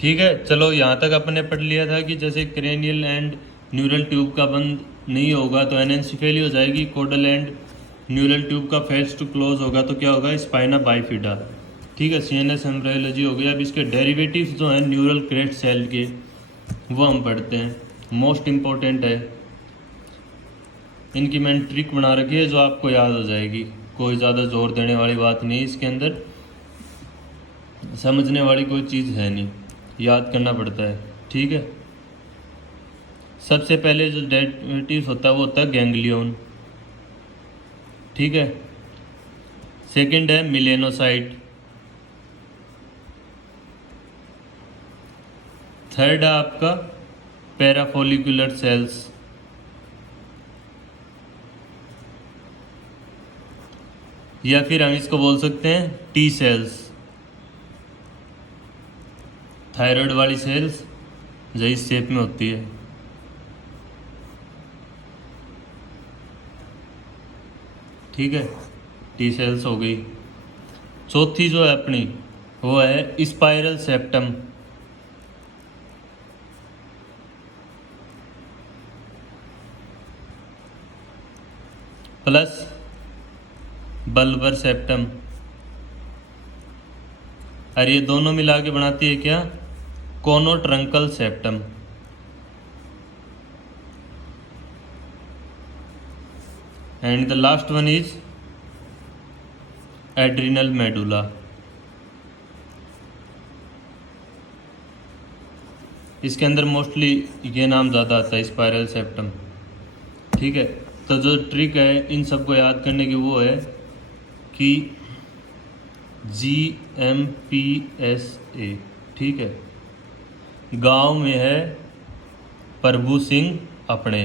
ठीक है, चलो यहाँ तक अपने पढ़ लिया था कि जैसे क्रेनियल एंड न्यूरल ट्यूब का बंद नहीं होगा तो एनेंसिफेली हो जाएगी, कोडल एंड न्यूरल ट्यूब का फेल्स टू क्लोज होगा तो क्या होगा, स्पाइना बाइफिडा। ठीक है, सीएनएस एम्ब्रायोलॉजी हो गया। अब इसके डेरिवेटिव्स जो हैं न्यूरल क्रेस्ट सेल के, वो हम पढ़ते हैं, मोस्ट इम्पोर्टेंट है। इनकी मैंने ट्रिक बना रखी है जो आपको याद हो जाएगी, कोई ज़्यादा जोर देने वाली बात नहीं, इसके अंदर समझने वाली कोई चीज़ है नहीं, याद करना पड़ता है। ठीक है, सबसे पहले जो डेरिवेटिव्स होता है वो होता है गैंग्लियन। ठीक है, सेकंड है मिलेनोसाइट, थर्ड है आपका पैराफोलिकुलर सेल्स, या फिर हम इसको बोल सकते हैं टी सेल्स, थायराइड वाली सेल्स जो इस शेप में होती है। ठीक है, टी सेल्स हो गई। चौथी जो है अपनी वो है spiral septum, plus bulbar septum, और ये दोनों मिला के बनाती है क्या, conotruncal septum. And the last one is adrenal medulla. इसके अंदर मोस्टली ये नाम ज़्यादा आता है, स्पाइरल सेप्टम। ठीक है, तो जो ट्रिक है इन सबको याद करने की वो है कि GMPSA। ठीक है, गांव में है प्रभु सिंह अपने,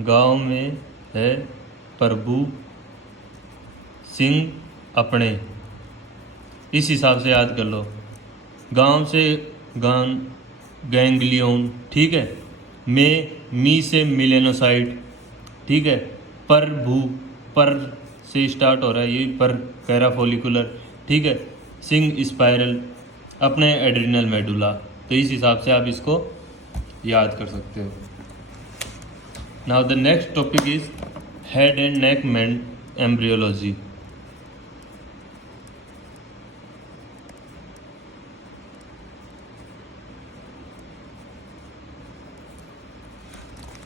गांव में है प्रभु सिंह अपने, इस हिसाब से याद कर लो। गांव से गान गैंग्लियन। ठीक है, में मी से मिलेनोसाइट। ठीक है, प्रभु पर से स्टार्ट हो रहा है, ये पर पैराफोलिकुलर। ठीक है, सिंह स्पाइरल, अपने एड्रिनल मेडुला। तो इस हिसाब से आप इसको याद कर सकते हो। Now the next topic is head and neck embryology.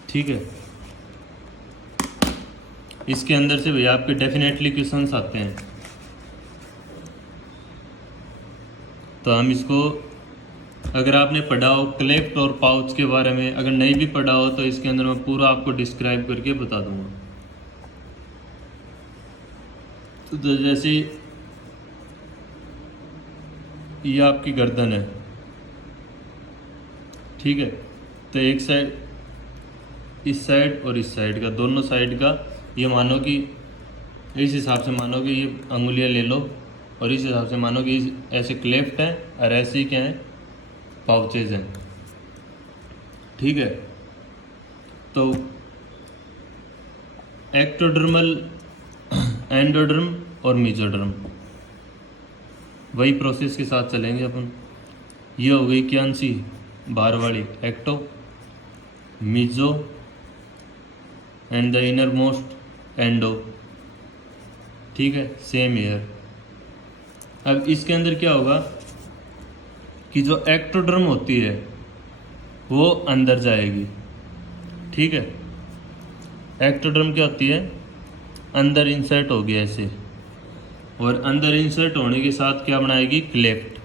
ठीक है, इसके अंदर से भैया आपके डेफिनेटली क्वेश्चंस आते हैं, तो हम इसको, अगर आपने पढ़ा हो क्लेफ्ट और पाउच के बारे में, अगर नहीं भी पढ़ा हो तो इसके अंदर मैं पूरा आपको डिस्क्राइब करके बता दूंगा। तो जैसे ये आपकी गर्दन है। ठीक है, तो एक साइड, इस साइड और इस साइड का, दोनों साइड का, ये मानो कि इस हिसाब से मानो कि ये अंगुलियां ले लो, और इस हिसाब से मानो कि ऐसे क्लेफ्ट हैं और ऐसे ही क्या हैं, पाउचेज हैं। ठीक है, तो एक्टोडर्मल, एंडोडर्म और मेसोडर्म, वही प्रोसेस के साथ चलेंगे अपन। ये हो गई कौन सी, बाहर वाली ecto, meso and the innermost endo. ठीक है, सेम ईयर। अब इसके अंदर क्या होगा कि जो एक्टोडर्म होती है वो अंदर जाएगी। ठीक है, एक्टोडर्म क्या होती है, अंदर इंसर्ट होगी ऐसे, और अंदर इंसर्ट होने के साथ क्या बनाएगी, क्लेफ्ट।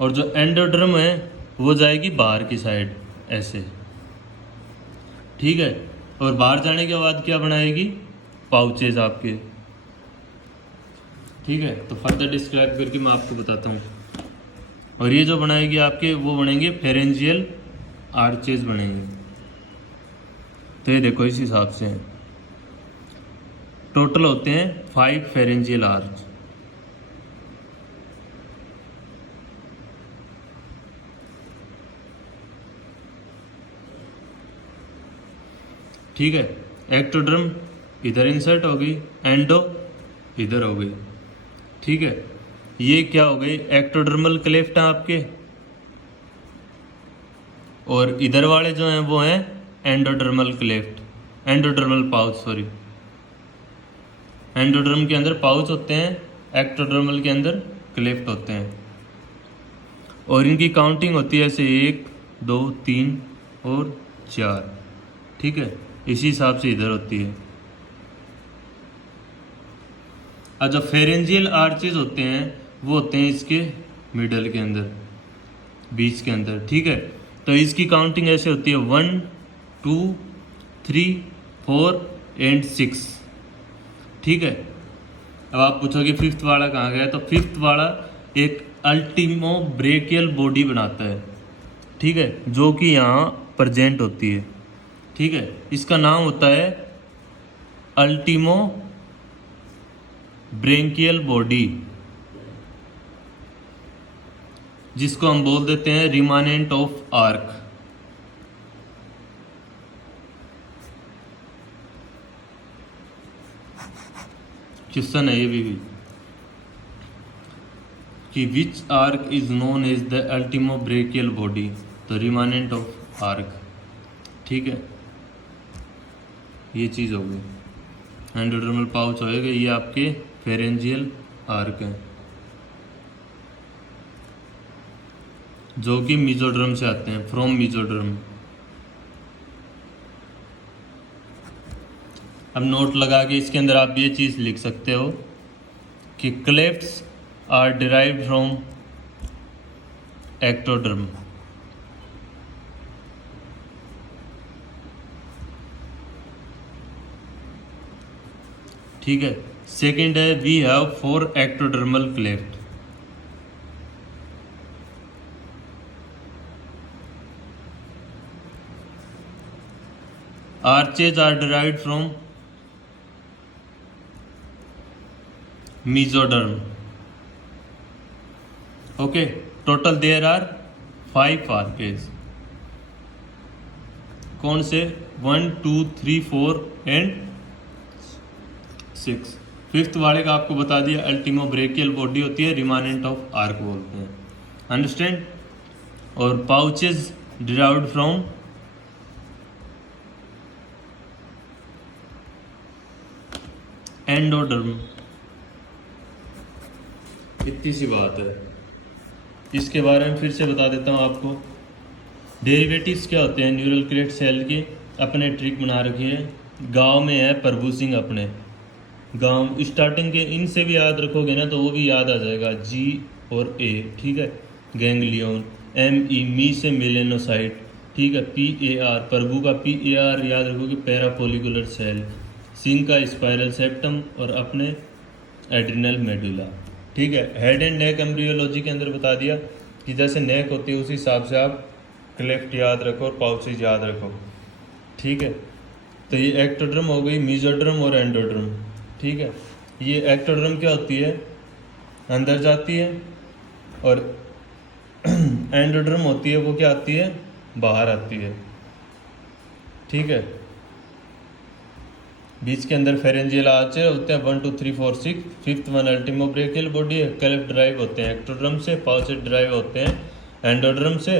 और जो एंडोडर्म है वो जाएगी बाहर की साइड ऐसे। ठीक है, और बाहर जाने के बाद क्या बनाएगी, पाउचेज आपके। ठीक है, तो फर्दर डिस्क्राइब करके मैं आपको बताता हूँ। और ये जो बनाएगी आपके, वो बनेंगे फेरेंजियल आर्चेज बनेंगे। तो ये देखो इस हिसाब से हैं, टोटल होते हैं 5 फेरेंजियल आर्च। ठीक है, एक्टोडर्म इधर इंसर्ट हो गई, एंडो इधर हो गई। ठीक है, ये क्या हो गए एक्टोडर्मल क्लेफ्ट हैं आपके, और इधर वाले जो हैं वो हैं endodermal cleft, endodermal pouch sorry. Endoderm के अंदर पाउच होते हैं, एक्टोडर्मल के अंदर क्लेफ्ट होते हैं, और इनकी काउंटिंग होती है ऐसे 1 2 3 और 4। ठीक है, इसी हिसाब से इधर होती है। और जो फेरेंजियल आर्चेज होते हैं वो होते हैं इसके मिडल के अंदर, बीच के अंदर। ठीक है, तो इसकी काउंटिंग ऐसे होती है 1 2 3 4 एंड 6। ठीक है, अब आप पूछोगे फिफ्थ वाला कहाँ गया, तो फिफ्थ वाला एक अल्टीमो ब्रेकियल बॉडी बनाता है। ठीक है, जो कि यहाँ प्रेजेंट होती है। ठीक है, इसका नाम होता है अल्टीमो ब्रेकियल बॉडी, जिसको हम बोल देते हैं रिमानेंट ऑफ आर्क। क्वेश्चन है ये भी कि which arch is known as the ultimobranchial body, तो रिमानेंट ऑफ आर्क। ठीक है, ये चीज़ हो गई। एंडोडर्मल पाउच होएगा, ये आपके फेरेंजियल आर्क हैं जो कि मेसोडर्म से आते हैं, फ्रॉम मेसोडर्म। अब नोट लगा के इसके अंदर आप ये चीज़ लिख सकते हो कि clefts are derived from ectoderm. ठीक है, सेकंड है we have 4 ectodermal cleft. Arches are derived from mesoderm. Okay, total there are 5 arches. कौन से? 1 2 3 4 एंड 6। फिफ्थ वाले का आपको बता दिया अल्टीमो ब्रेकियल बॉडी होती है, रिमानेंट ऑफ आर्क बोलते हैं। अंडरस्टैंड? और पाउचेज डिराइव्ड फ्रॉम एंडोडर्म। इतनी सी बात है। इसके बारे में फिर से बता देता हूँ आपको। डेरिवेटिव्स क्या होते हैं न्यूरल क्लेफ्ट सेल के, अपने ट्रिक बना रखी है। गांव में है प्रभु सिंह, अपने गांव स्टार्टिंग के इनसे भी याद रखोगे ना तो वो भी याद आ जाएगा, जी और ए। ठीक है, गैंग्लियन, एम ई मी से मेलेनोसाइट। ठीक है, पी ए आर, प्रभु का पी ए आर याद रखोगे, पैराफोलिकुलर सेल। सिंह का स्पाइरल सेप्टम और अपने एड्रिनल मेडुला। ठीक है, हेड एंड नेक एम्ब्रियोलॉजी के अंदर बता दिया कि जैसे नेक होती है उसी हिसाब से आप क्लेफ्ट याद रखो और पाउचेज याद रखो। ठीक है, तो ये एक्टोड्रम हो गई, मेसोड्रम और एंडोड्रम। ठीक है, ये एक्टोड्रम क्या होती है, अंदर जाती है, और एंडोड्रम होती है वो क्या आती है, बाहर आती है। ठीक है, बीच के अंदर फेरेंजियल आर्चर होते हैं 1 2 3 4 6। फिफ्थ वन अल्टीमो ब्रेकियल बॉडी है, क्लेफ्ट ड्राइव होते हैं एक्टोड्रम से, पाउचेज ड्राइव होते हैं एंडोड्रम से,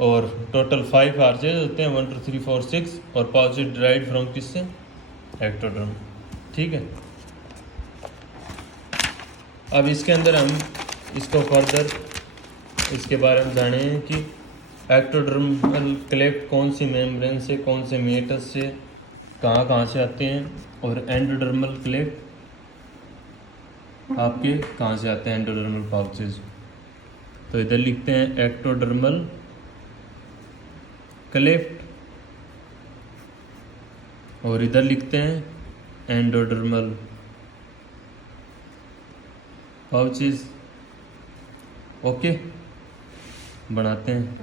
और टोटल 5 आर्चेज होते हैं 1 2 3 4 6, और पाउचेज ड्राइव फ्रॉम किससे, एक्टोड्रम। ठीक है, अब इसके अंदर हम इसको फर्दर इसके बारे में जाने कि एक्टोडर्मल क्लेफ्ट कौन सी मेम्ब्रेन से, कौन से मेटस से, कहाँ कहाँ से आते हैं, और एंडोडर्मल क्लेफ्ट आपके कहाँ से आते हैं, एंडोडर्मल पाउचेज। तो इधर लिखते हैं एक्टोडर्मल क्लेफ्ट, और इधर लिखते हैं एंडोडर्मल पाउचेज। ओके, बनाते हैं।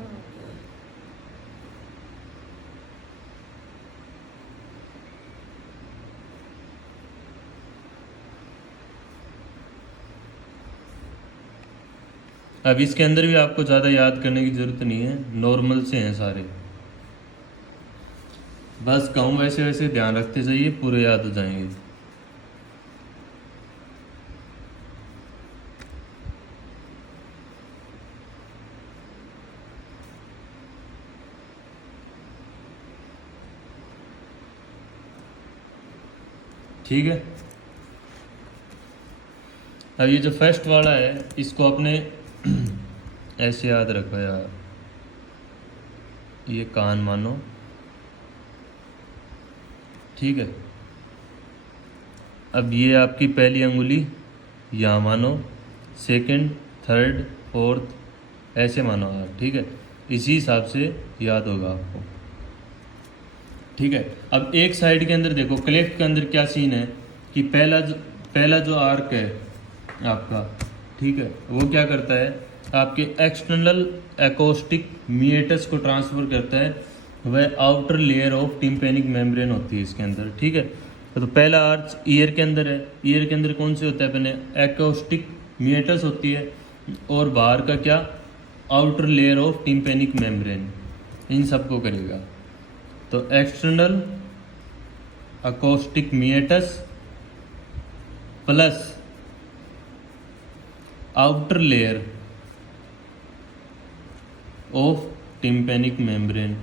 अब इसके अंदर भी आपको ज़्यादा याद करने की ज़रूरत नहीं है, नॉर्मल से हैं सारे, बस कहूँ वैसे वैसे ध्यान रखते जाइए, पूरे याद हो जाएंगे। ठीक है। अब ये जो फर्स्ट वाला है इसको अपने ऐसे याद रखो यार, ये कान मानो, ठीक है। अब ये आपकी पहली अंगुली यहाँ मानो, सेकंड, थर्ड, फोर्थ ऐसे मानो आप, ठीक है। इसी हिसाब से याद होगा आपको, ठीक है। अब एक साइड के अंदर देखो, क्लेफ्ट के अंदर क्या सीन है कि पहला जो आर्क है आपका, ठीक है, वो क्या करता है, आपके एक्सटर्नल एकोस्टिक मीएटस को ट्रांसफर करता है, वह outer layer of tympanic membrane होती है इसके अंदर, ठीक है। तो पहला आर्च ईयर के अंदर है, ईयर के अंदर कौन से होता है, पहले एकोस्टिक मीएटस होती है, और बाहर का क्या, outer layer of tympanic membrane, इन सबको करेगा। तो external acoustic meatus plus outer layer of tympanic membrane,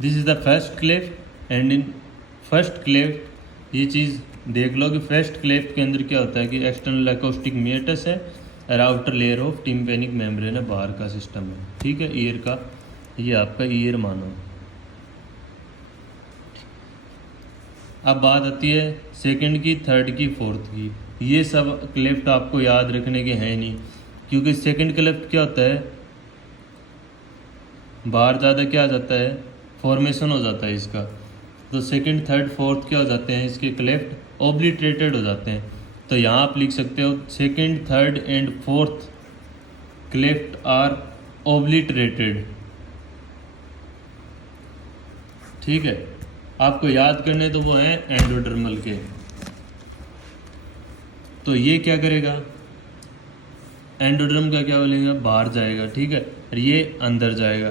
this is the first cleft. And in first cleft ये चीज़ देख लो कि फर्स्ट क्लेफ्ट के अंदर क्या होता है कि एक्सटर्नल अकोस्टिक मीएटस है और outer layer of tympanic membrane है, बाहर का सिस्टम है, ठीक है, ईयर का, ये आपका ईयर मानो। अब बात आती है सेकंड की, थर्ड की, फोर्थ की। ये सब क्लेफ्ट आपको याद रखने के हैं नहीं, क्योंकि सेकंड क्लेफ्ट क्या होता है, बाहर ज़्यादा क्या आ जाता है, फॉर्मेशन हो जाता है इसका। तो सेकंड, थर्ड, फोर्थ क्या हो जाते हैं, इसके क्लेफ्ट ओब्लिटरेटेड हो जाते हैं। तो यहाँ आप लिख सकते हो second, third and fourth cleft are obliterated, ठीक है। आपको याद करने तो वो है एंडोडर्मल के। तो ये क्या करेगा, एंडोडर्म का क्या बोलेगा, बाहर जाएगा, ठीक है, और ये अंदर जाएगा।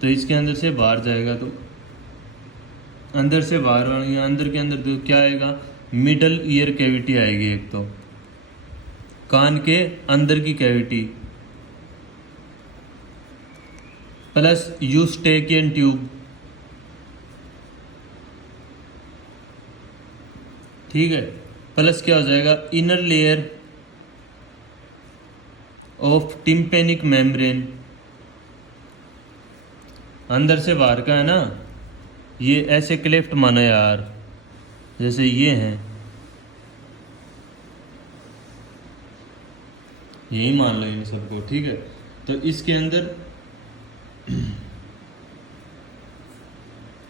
तो इसके अंदर से बाहर जाएगा, तो अंदर से बाहर आएगा, अंदर के अंदर तो क्या आएगा, मिडल ईयर कैविटी आएगी, एक तो कान के अंदर की कैविटी, प्लस यूस्टेकियन ट्यूब, ठीक है, प्लस क्या हो जाएगा, inner layer of tympanic membrane, अंदर से बाहर का है ना, ये ऐसे क्लेफ्ट माना यार, जैसे ये हैं, यही मान लो इन सबको, ठीक है। तो इसके अंदर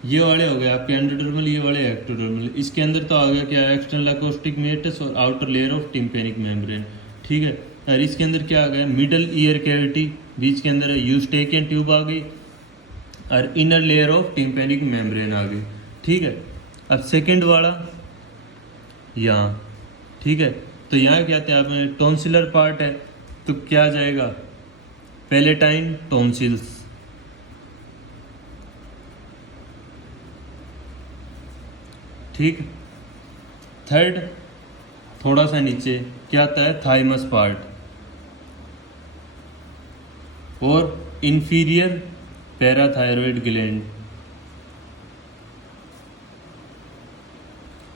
ये वाले हो गए आपके एंडोडर्मल, ये वाले एक्टोडर्मल। इसके अंदर तो आ गया क्या, एक्सटर्नल अकोस्टिक मीएटस और outer layer of tympanic membrane, ठीक है। और इसके अंदर क्या आ गया, मिडल ईयर कैविटी, बीच के अंदर यूस्टेकियन ट्यूब आ गई और inner layer of tympanic membrane आ गई, ठीक है। अब सेकंड वाला यहाँ, ठीक है। तो यहाँ क्या थे, आप टॉन्सिलर पार्ट है, तो क्या आ जाएगा, पैलेटाइन टॉन्सिल्स, ठीक। थर्ड थोड़ा सा नीचे क्या आता है, थाइमस पार्ट और inferior parathyroid gland.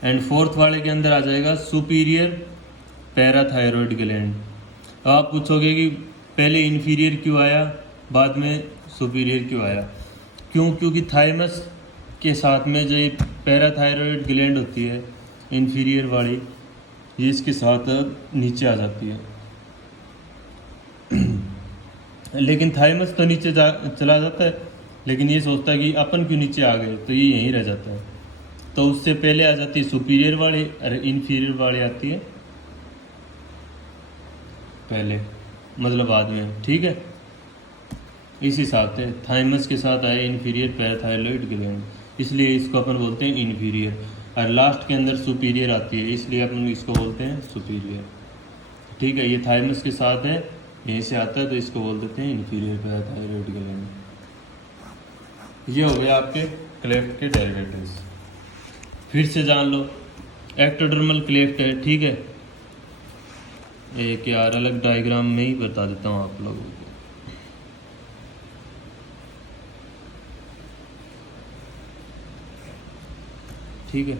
And fourth वाले के अंदर आ जाएगा सुपीरियर पैराथायरॉयड ग्लैंड। अब आप पूछोगे कि पहले इंफीरियर क्यों आया, बाद में सुपीरियर क्यों आया, क्योंकि थाइमस के साथ में जो ये पैराथायरॉयड ग्लैंड होती है इंफीरियर वाली, ये इसके साथ नीचे आ जाती है। लेकिन थाइमस तो नीचे चला जाता है, लेकिन ये सोचता है कि अपन क्यों नीचे आ गए, तो ये यहीं रह जाता है। तो उससे पहले आ जाती है सुपीरियर वाली और इंफीरियर वाली आती है पहले, मतलब बाद में, ठीक है। इस हिसाब से थाइमस के साथ आए इंफीरियर पैराथायरॉयड ग्लैंड, इसलिए इसको अपन बोलते हैं इंफीरियर। और लास्ट के अंदर सुपीरियर आती है, इसलिए अपन इसको बोलते हैं सुपीरियर, ठीक है। ये थाइमस के साथ है, यहीं से आता है, तो इसको बोल देते हैं इंफीरियर पैराथायरॉयड ग्लैंड। ये हो गया आपके क्लेफ्ट के डेरिवेटिव्स। फिर से जान लो, एक्टोडर्मल क्लेफ्ट है, ठीक है। एक यार अलग डायग्राम में ही बता देता हूँ आप लोगों को। ठीक है,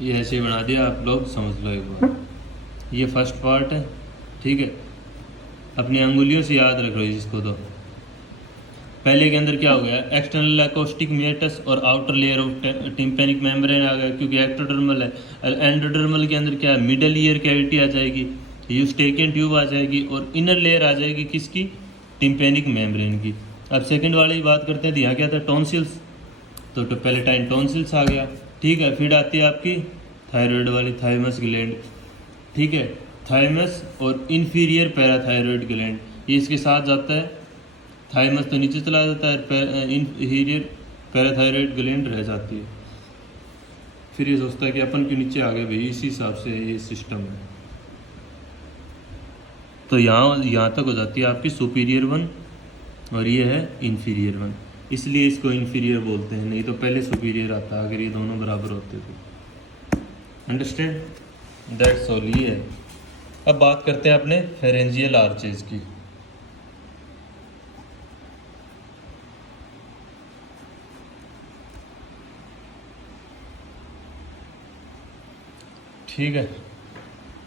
ये ऐसे बना दिया, आप लोग समझ लो एक बार। ये फर्स्ट पार्ट है, ठीक है, अपनी अंगुलियों से याद रख लो इसको। तो पहले के अंदर क्या हो गया, एक्सटर्नल अकोस्टिक मेटस और outer layer of tympanic membrane आ गया, क्योंकि एक्टोडर्मल है। एंडोडर्मल के अंदर क्या है, मिडल ईयर कैविटी आ जाएगी, यूस्टेकियन ट्यूब आ जाएगी, और इनर लेयर आ जाएगी किसकी, टिम्पेनिक मेम्ब्रेन की। अब सेकंड वाली बात करते हैं, तो यहाँ क्या था, टॉन्सिल्स। तो पैलेटाइन टॉन्सिल्स आ गया, ठीक है। फिर आती है आपकी थायराइड वाली, थाइमस ग्लैंड, ठीक है, थाइमस और इन्फीरियर पैराथायरॉयड ग्लैंड, ये इसके साथ जाता है। थाइमस तो नीचे चला जाता है, इन्फीरियर पैराथायरॉयड ग्लैंड रह जाती है। फिर ये सोचता है कि अपन क्यों नीचे आ गए भाई, इसी हिसाब से ये सिस्टम है। तो यहाँ तक हो जाती है आपकी सुपीरियर वन, और ये है इन्फीरियर वन, इसलिए इसको इन्फीरियर बोलते हैं, नहीं तो पहले सुपीरियर आता अगर ये दोनों बराबर होते तो। अंडरस्टैंड, दैट्स ऑल ये है। अब बात करते हैं अपने फेरेंजियल आर्चेज की। ठीक है,